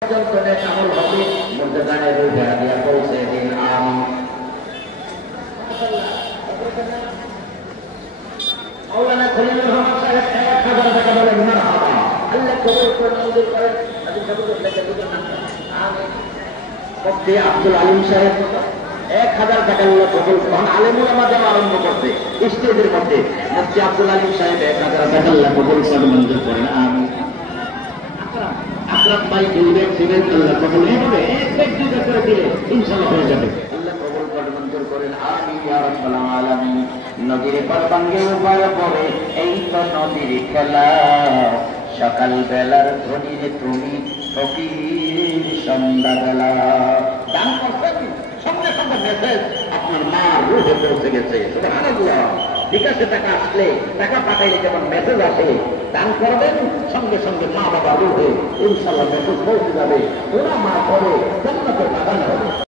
আমল হবে মুর্তজানে রূহে হাদিয়া পৌঁছে দিন আমিন। মাওলানা খলিলুর রহমান সাহেব 1000 টাকা বলেন মারহাবা, আল্লাহ কবুল করে মঞ্জুর করেন। আপনি কবুল লেখে দিবেন আমিন। মুফতি আব্দুল আলিম সাহেব 1000 টাকা আল্লাহ কবুল করেন। আলেম উলামা যারা আরম্ভ করতে স্টেজের মধ্যে মুফতি আব্দুল আলিম সাহেব 1000 টাকা আল্লাহ কবুল করে মঞ্জুর করেন আমিন। আকরাম ভাই দিবেন আল্লাহ কবুল এইভাবে এক দুইটা করে দিলে ইনশাআল্লাহ হয়ে যাবে। আল্লাহ কবুল করে মঞ্জুর করেন আমিন ইয়া রাব্বাল আলামিন। নদীর পারপাঙ্গে উপার পরে এই তো নদীর খেলা, সকাল বেলার ধ্বনির তুমি ফকির সন্ধ্যাবেলা। গান করছেন সঙ্গে সঙ্গে মেসেজ আপনার মা রুহে পৌঁছে গেছে। সুবহানাল্লাহ। বিকাশে টাকা আসলে টাকা পাঠাইলে যেমন মেসেজ আসে, দান করবেন সঙ্গে সঙ্গে মা বাবা রুহে ইনশাআল্লাহ মেসেজ পৌঁছে যাবে। ওরা মা করে জান্নাতের বাগান হবে।